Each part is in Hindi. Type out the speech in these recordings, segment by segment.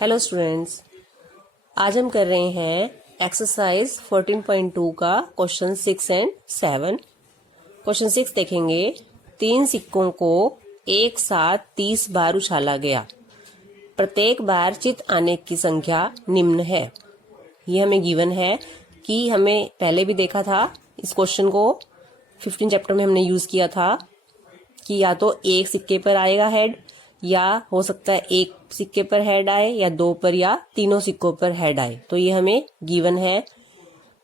हेलो स्टूडेंट्स, आज हम कर रहे हैं एक्सरसाइज 14.2 का क्वेश्चन 6 एंड 7। क्वेश्चन 6 देखेंगे। 3 सिक्कों को एक साथ 30 बार उछाला गया, प्रत्येक बार चित आने की संख्या निम्न है। ये हमें गिवन है कि हमें पहले भी देखा था इस क्वेश्चन को 15 चैप्टर में हमने यूज किया था कि या तो एक सिक्के पर आएगा हेड, या हो सकता है एक सिक्के पर हेड आए, या दो पर, या तीनों सिक्कों पर हेड आए। तो ये हमें गिवन है।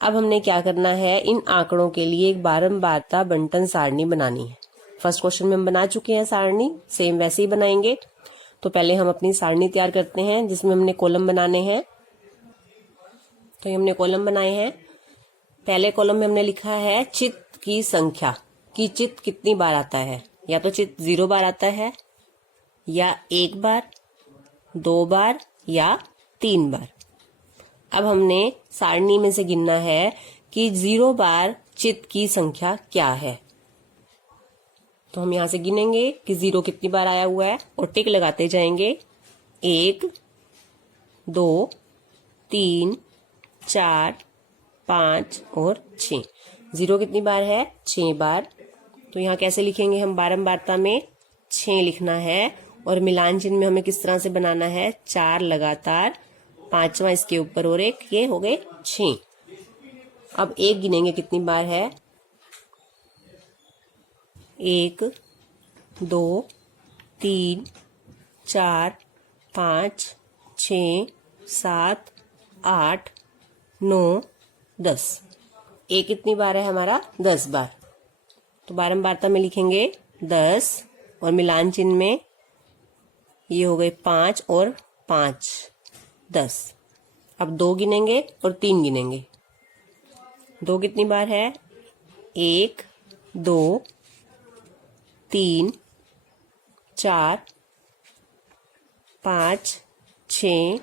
अब हमने क्या करना है, इन आंकड़ों के लिए एक बारंबारता बंटन सारणी बनानी है। फर्स्ट क्वेश्चन में हम बना चुके हैं सारणी, सेम वैसे ही बनाएंगे। तो पहले हम अपनी सारणी तैयार करते हैं जिसमें हमने कॉलम बनाने हैं। तो ये हमने कॉलम बनाए हैं। पहले कॉलम में हमने लिखा है चित की संख्या, कि चित कितनी बार आता है। या तो चित 0 बार आता है, या 1 बार, 2 बार, या 3 बार। अब हमने सारणी में से गिनना है कि 0 बार चित की संख्या क्या है। तो हम यहां से गिनेंगे कि 0 कितनी बार आया हुआ है और टिक लगाते जाएंगे। 1, 2, 3, 4, 5 और 6। 0 कितनी बार है? 6 बार। तो यहाँ कैसे लिखेंगे हम? बारंबारता में 6 लिखना है और मिलान चिन्ह में हमें किस तरह से बनाना है? 4 लगातार, 5वां इसके ऊपर और 1, ये हो गए 6। अब 1 गिनेंगे कितनी बार है? 1, 2, 3, 4, 5, 6, 7, 8, 9, 10। 1 कितनी बार है हमारा? 10 बार। तो बारंबारता में लिखेंगे 10 और मिलान चिन्ह में ये हो गए 5 और 5, 10। अब 2 गिनेंगे और 3 गिनेंगे। 2 कितनी बार है? 1, 2, 3, 4, 5, 6,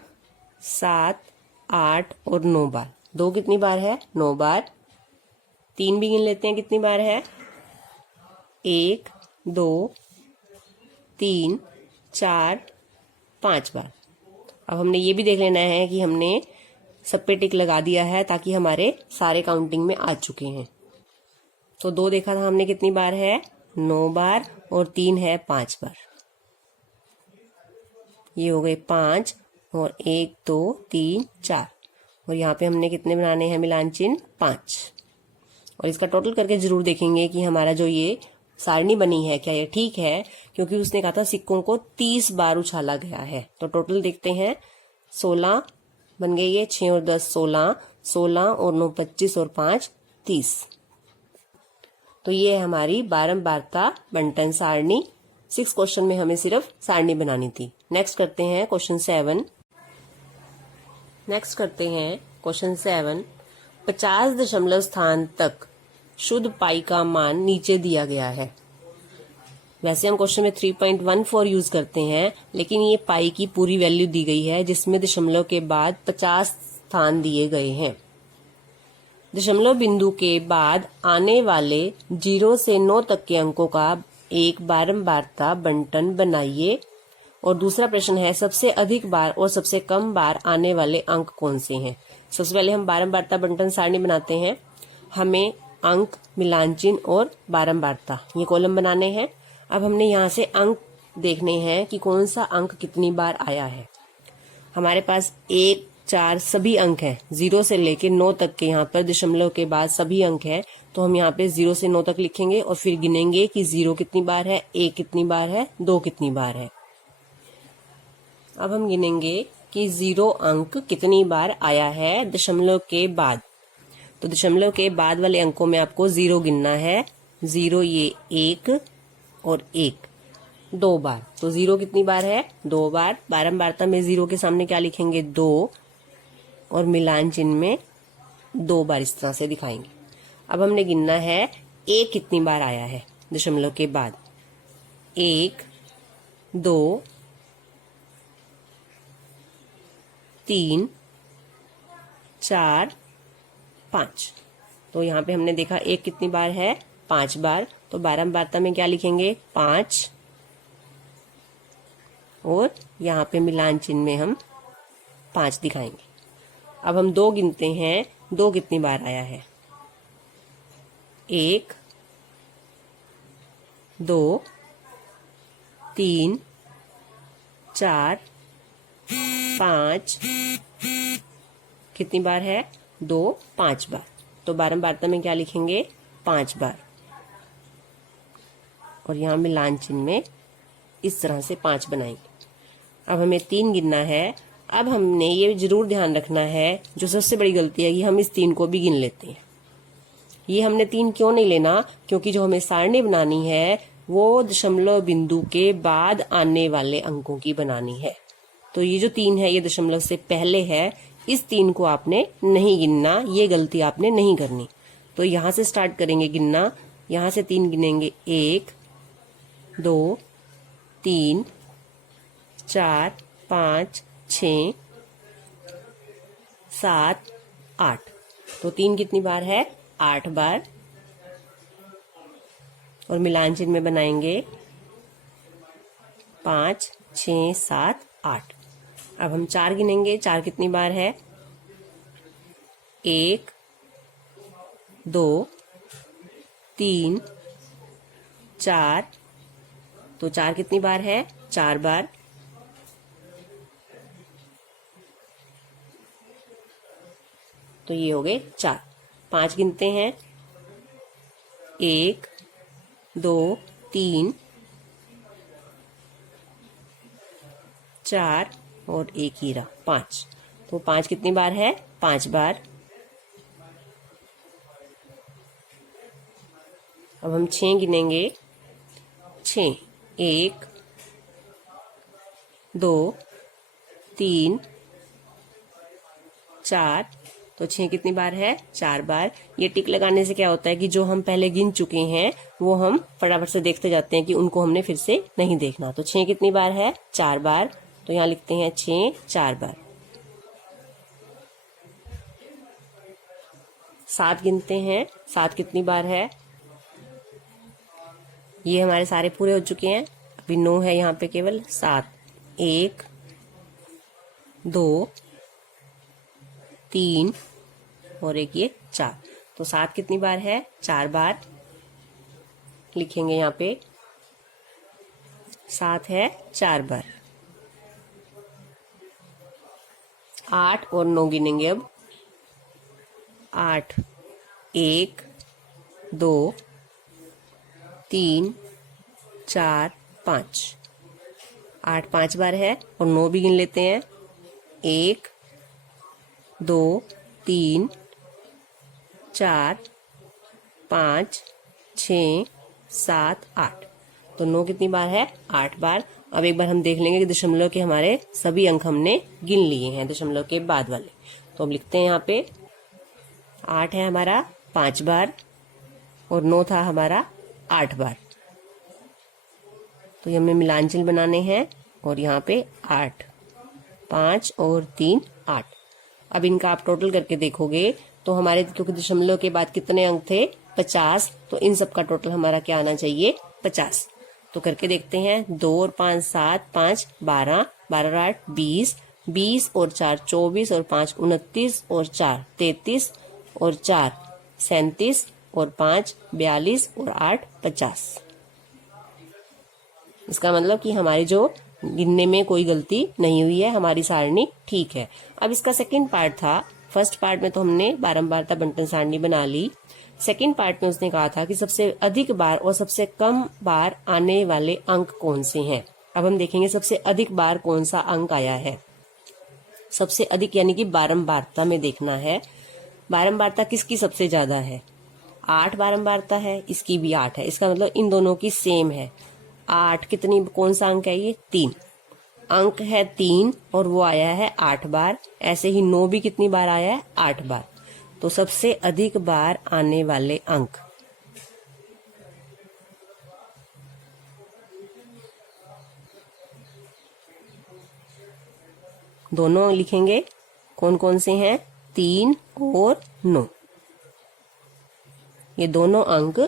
7, 8 और 9 बार। 2 कितनी बार है? 9 बार। 3 भी गिन लेते हैं कितनी बार है? 1, 2, 3, 4, 5 बार। अब हमने ये भी देख लेना है कि हमने सब पे टिक लगा दिया है ताकि हमारे सारे काउंटिंग में आ चुके हैं। तो 2 देखा था हमने कितनी बार है? 9 बार और 3 है 5 बार। ये हो गए 5 और 1, 2, 3, 4 और यहाँ पे हमने कितने बनाने हैं मिलान चिन्ह? 5। और इसका टोटल करके जरूर देखेंगे कि हमारा जो ये सारणी बनी है क्या ये ठीक है, क्योंकि उसने कहा था सिक्कों को 30 बार उछाला गया है। तो टोटल देखते हैं। 16 बन गए ये, 6 और 10 16, 16 और 9 25 और 5 30। तो ये है हमारी बारंबारता बंटन सारणी। 6 क्वेश्चन में हमें सिर्फ सारणी बनानी थी। नेक्स्ट करते हैं क्वेश्चन 7। नेक्स्ट करते हैं क्वेश्चन 7। 50 दशमलव स्थान तक शुद्ध पाई का मान नीचे दिया गया है। वैसे हम क्वेश्चन में 3.14 यूज करते हैं, लेकिन ये पाई की पूरी वैल्यू दी गई है जिसमें दशमलव के बाद 50 स्थान दिए गए हैं। दशमलव बिंदु के बाद आने वाले 0 से 9 तक के अंकों का एक बारंबारता बंटन बनाइए। और दूसरा प्रश्न है, सबसे अधिक बार और सबसे कम बार आने वाले अंक कौन से हैं? सबसे पहले हम बारंबारता बंटन सारणी बनाते हैं। हमें अंक, मिलान चिन्ह और बारंबारता ये कॉलम बनाने हैं। अब हमने यहाँ से अंक देखने हैं कि कौन सा अंक कितनी बार आया है। हमारे पास 1, 4 सभी अंक हैं, 0 से लेके 9 तक के यहाँ पर दशमलव के बाद सभी अंक हैं। तो हम यहाँ पे 0 से 9 तक लिखेंगे और फिर गिनेंगे कि 0 कितनी बार है, 1 कितनी बार है, 2 कितनी बार है। अब हम गिनेंगे कि 0 अंक कितनी बार आया है दशमलव के बाद। तो दशमलव के बाद वाले अंकों में आपको 0 गिनना है। 0 ये 1 और 1 2 बार। तो 0 कितनी बार है? 2 बार। बारंबारता में 0 के सामने क्या लिखेंगे? 2 और मिलान चिन्ह में 2 बार इस तरह से दिखाएंगे। अब हमने गिनना है 1 कितनी बार आया है दशमलव के बाद। 1, 2, 3, 4, 5। तो यहाँ पे हमने देखा 1 कितनी बार है? 5 बार। तो बारंबारता में क्या लिखेंगे? 5 और यहाँ पे मिलान चिन्ह में हम 5 दिखाएंगे। अब हम 2 गिनते हैं, 2 कितनी बार आया है। 1 2 3 4 5 कितनी बार है 2 5 बार। तो बारंबारता में क्या लिखेंगे 5 बार, और यहाँ मिलान चिन्ह में इस तरह से 5 बनाएंगे। अब हमें 3 गिनना है। अब हमने ये जरूर ध्यान रखना है, जो सबसे बड़ी गलती है कि हम इस 3 को भी गिन लेते हैं। ये हमने 3 क्यों नहीं लेना, क्योंकि जो हमें सारणी बनानी है वो दशमलव बिंदु के बाद आने वाले अंकों की बनानी है। तो ये जो 3 है ये दशमलव से पहले है, इस 3 को आपने नहीं गिनना, ये गलती आपने नहीं करनी। तो यहां से स्टार्ट करेंगे गिनना, यहां से 3 गिनेंगे 1 2 3 4 5 6 7 8। तो 3 कितनी बार है 8 बार, और मिलान चिन्ह में बनाएंगे 5 6 7 8। अब हम 4 गिनेंगे, 4 कितनी बार है 1 2 3 4। तो 4 कितनी बार है 4 बार। तो ये हो गए 4। 5 गिनते हैं 1 2 3 4 और 1 ही रहा 5। तो 5 कितनी बार है 5 बार। अब हम 6 गिनेंगे 6 1 2 3 4। तो 6 कितनी बार है 4 बार। ये टिक लगाने से क्या होता है कि जो हम पहले गिन चुके हैं वो हम फटाफट से देखते जाते हैं कि उनको हमने फिर से नहीं देखना। तो 6 कितनी बार है 4 बार। तो यहाँ लिखते हैं 6 4 बार। 7 गिनते हैं, 7 कितनी बार है। ये हमारे सारे पूरे हो चुके हैं, अभी 9 है यहाँ पे केवल 7। 1 2 3 और एक ये 4। तो 7 कितनी बार है 4 बार। लिखेंगे यहाँ पे 7 है 4 बार। 8 और 9 गिनेंगे अब। 8 1 2 3 4 5। 8 5 बार है, और 9 भी गिन लेते हैं 1 2 3 4 5 6 7 8। तो 9 कितनी बार है 8 बार। अब एक बार हम देख लेंगे कि दशमलव के हमारे सभी अंक हमने गिन लिए हैं दशमलव के बाद वाले। तो अब लिखते हैं यहाँ पे 8 है हमारा 5 बार, और 9 था हमारा 8 बार। तो ये हमें मिलान चिन्ह बनाने हैं, और यहाँ पे 8 5 और 3 8। अब इनका आप टोटल करके देखोगे तो हमारे, क्योंकि दशमलव के बाद कितने अंक थे 50, तो इन सब का टोटल हमारा क्या आना चाहिए 50। तो करके देखते हैं 2 और 5 7 5 12 12 और 8 20 20 और 4 24 और 5 29 और 4 33 और 4 37 और 5 42 और 8 50। इसका मतलब कि हमारी जो गिनने में कोई गलती नहीं हुई है, हमारी सारणी ठीक है। अब इसका सेकंड पार्ट था, फर्स्ट पार्ट में तो हमने बारंबारता बंटन सारणी बना ली। सेकंड पार्ट में उसने कहा था कि सबसे अधिक बार और सबसे कम बार आने वाले अंक कौन से हैं। अब हम देखेंगे सबसे अधिक बार कौन सा अंक आया है। सबसे अधिक यानी कि बारंबारता में देखना है, बारंबारता किसकी सबसे ज्यादा है। 8 बारंबारता है, इसकी भी 8 है। इसका मतलब इन दोनों की सेम है। 8 कितनी, कौन सा अंक है ये 3 अंक है 3, और वो आया है 8 बार। ऐसे ही 9 भी कितनी बार आया है 8 बार। तो सबसे अधिक बार आने वाले अंक दोनों लिखेंगे, कौन कौन से हैं 3 और 9। ये दोनों अंक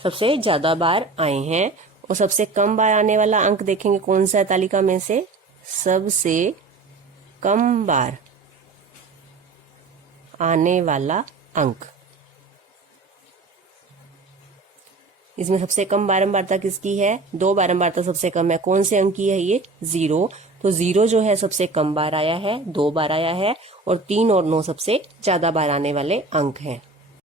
सबसे ज्यादा बार आए हैं। और सबसे कम बार आने वाला अंक देखेंगे कौन सा है तालिका में से, सबसे कम बार आने वाला अंक। इसमें सबसे कम बारंबारता किसकी है? 2 बारंबारता सबसे कम है। कौन से अंक की है ये? 0। तो 0 जो है सबसे कम बार आया है, 2 बार आया है, और 3 और 9 सबसे ज्यादा बार आने वाले अंक हैं।